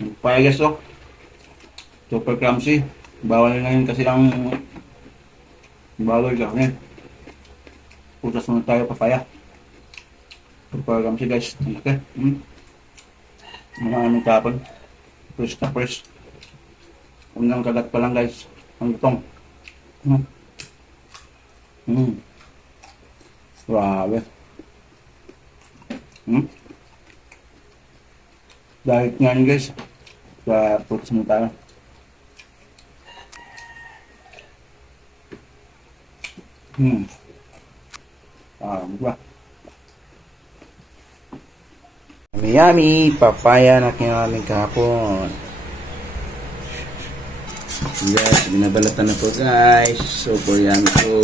Papaya guys to. Super clumsy. Bawal na yun kasi lang bawal lang yan. Putas muna tayo papaya. Super clumsy guys. Ang laki. Mga aming kapon. Fresh na fresh. Unang kagat pa lang guys. Ang lutong. Grabe. Dahil nga yun guys. Sa putas muna tayo. Diba? Yummy papaya na kinaming kahapon. Guys, binabalatan na po guys. Super yummy po.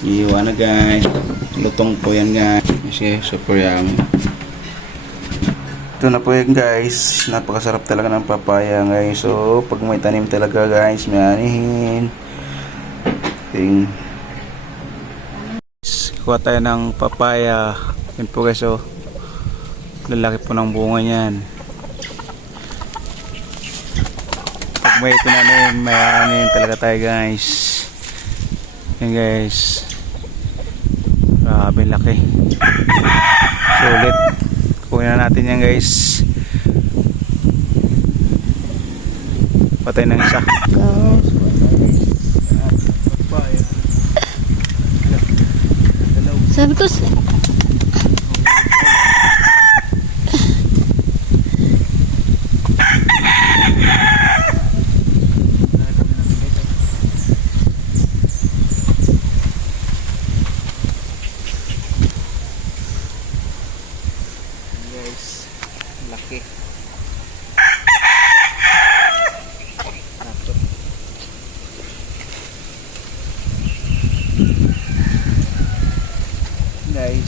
Iiwa na guys. Lutong po yan guys. Kasi super yummy. Ito na po yan guys. Napakasarap talaga ng papaya guys. So, pag may tanim talaga guys, may anihin. Kuha tayo ng papaya. Yan po guys, oh. Lalaki po ng bunga niyan. Pag may tinanim, may anin talaga tayo guys. Yan guys. Grabe laki. Sulit. Kunin na natin yan guys. Patay ng isa. Sabi ko Guys, laki. Guys,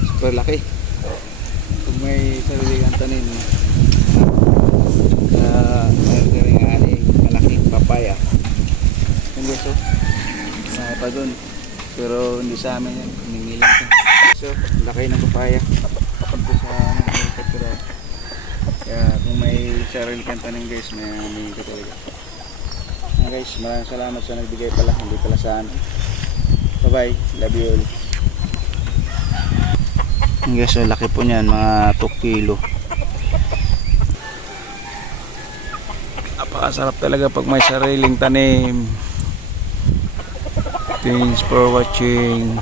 super laki. Kung may sarili kang tanim may ring aning malaking papaya. Hindi so pa dun, pero hindi sa amin yan, hinihilang ko. So laki ng papaya dito sa manufacturer. Kaya kung may sarili kang tanim guys, may ka talaga. Guys, maraming salamat sa nagbigay pala, hindi pala sa amin. Bye bye, love you all. Guys, so laki po niyan, mga 2 kilo. Napakasarap talaga pag may sariling tanim. Thanks for watching.